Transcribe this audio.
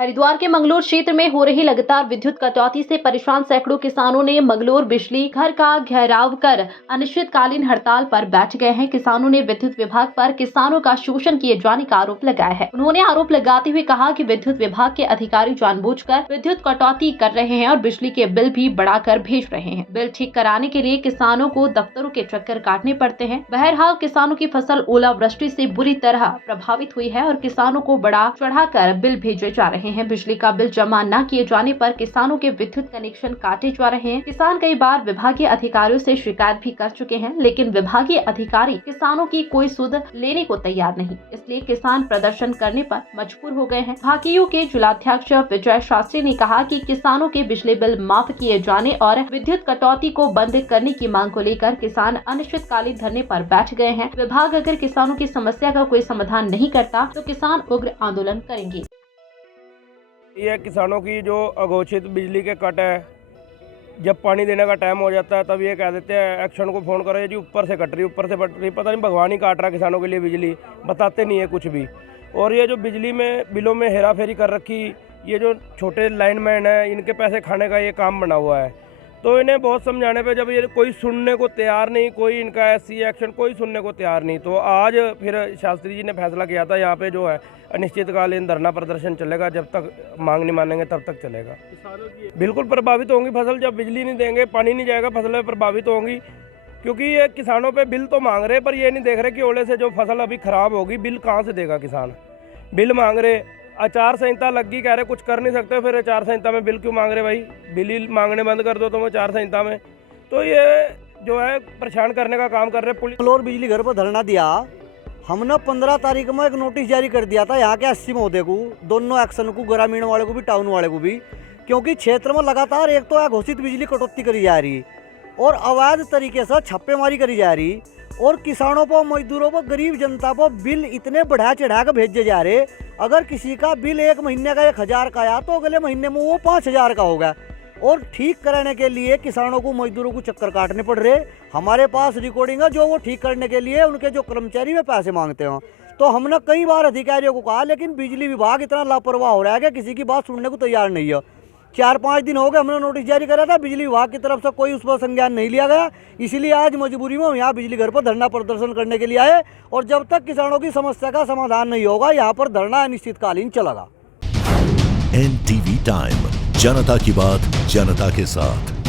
हरिद्वार के मंगलोर क्षेत्र में हो रही लगातार विद्युत कटौती से परेशान सैकड़ों किसानों ने मंगलोर बिजली घर का घेराव कर अनिश्चितकालीन हड़ताल पर बैठ गए हैं। किसानों ने विद्युत विभाग पर किसानों का शोषण किए जाने का आरोप लगाया है। उन्होंने आरोप लगाते हुए कहा कि विद्युत विभाग के अधिकारी जानबूझकर विद्युत कटौती कर रहे हैं और बिजली के बिल भी बढ़ाकर भेज रहे हैं। बिल ठीक कराने के लिए किसानों को दफ्तरों के चक्कर काटने पड़ते हैं। बहरहाल किसानों की फसल ओलावृष्टि से बुरी तरह प्रभावित हुई है और किसानों को बढ़ा चढ़ाकर बिल भेजे जा रहे हैं। बिजली का बिल जमा न किए जाने पर किसानों के विद्युत कनेक्शन काटे जा रहे हैं। किसान कई बार विभागीय अधिकारियों से शिकायत भी कर चुके हैं, लेकिन विभागीय अधिकारी किसानों की कोई सुध लेने को तैयार नहीं। इसलिए किसान प्रदर्शन करने पर मजबूर हो गए हैं। भाकियू के जिलाध्यक्ष विजय शास्त्री ने कहा कि किसानों के बिजली बिल माफ किए जाने और विद्युत कटौती को बंद करने की मांग को लेकर किसान अनिश्चितकालीन धरने पर बैठ गए हैं। विभाग अगर किसानों की समस्या का कोई समाधान नहीं करता तो किसान उग्र आंदोलन करेंगे। ये किसानों की जो अघोषित बिजली के कट है, जब पानी देने का टाइम हो जाता है तब ये कह देते हैं एक्शन को फ़ोन करो, ये जी ऊपर से कट रही, ऊपर से कट रही, पता नहीं भगवान ही काट रहा किसानों के लिए बिजली, बताते नहीं है कुछ भी। और ये जो बिजली में बिलों में हेरा फेरी कर रखी, ये जो छोटे लाइनमैन हैं इनके पैसे खाने का ये काम बना हुआ है। तो इन्हें बहुत समझाने पे जब ये कोई सुनने को तैयार नहीं, कोई इनका ऐसी एक्शन कोई सुनने को तैयार नहीं, तो आज फिर शास्त्री जी ने फैसला किया था यहाँ पे जो है अनिश्चितकालीन धरना प्रदर्शन चलेगा, जब तक मांग नहीं मानेंगे तब तक चलेगा। बिल्कुल प्रभावित होंगी फसल, जब बिजली नहीं देंगे पानी नहीं जाएगा फसलें प्रभावित होंगी, क्योंकि ये किसानों पे बिल तो मांग रहे पर ये नहीं देख रहे कि ओले से जो फसल अभी ख़राब होगी बिल कहाँ से देगा किसान। बिल मांग रहे, आचार संहिता लग गई, कह रहे कुछ कर नहीं सकते, फिर आचार संहिता में बिल क्यों मांग रहे भाई? बिल ही मांगने बंद कर दो तुम आचार संहिता में। तो ये जो है परेशान करने का काम कर रहे पुलिस। मंगलोर बिजली घर पर धरना दिया हमने 15 तारीख में एक नोटिस जारी कर दिया था यहाँ के 80 महोदय को, दोनों एक्शन को, ग्रामीण वाले को भी टाउन वाले को भी, क्योंकि क्षेत्र में लगातार एक तो घोषित बिजली कटौती करी जा रही और अवैध तरीके से छापेमारी करी जा रही और किसानों पर, मजदूरों पर, गरीब जनता पर बिल इतने बढ़ा चढ़ा कर भेजे जा रहे। अगर किसी का बिल एक महीने का 1000 का आया तो अगले महीने में वो 5000 का होगा और ठीक कराने के लिए किसानों को, मजदूरों को चक्कर काटने पड़ रहे। हमारे पास रिकॉर्डिंग है जो वो ठीक करने के लिए उनके जो कर्मचारी में पैसे मांगते हैं। तो हमने कई बार अधिकारियों को कहा, लेकिन बिजली विभाग इतना लापरवाह हो रहा है कि किसी की बात सुनने को तैयार नहीं है। 4-5 दिन हो गए हमने नोटिस जारी करा था, बिजली विभाग की तरफ से कोई उस पर संज्ञान नहीं लिया गया। इसलिए आज मजबूरी में हम यहाँ बिजली घर पर धरना प्रदर्शन करने के लिए आए और जब तक किसानों की समस्या का समाधान नहीं होगा यहाँ पर धरना अनिश्चितकालीन चलेगा। NTV टाइम, जनता की बात जनता के साथ।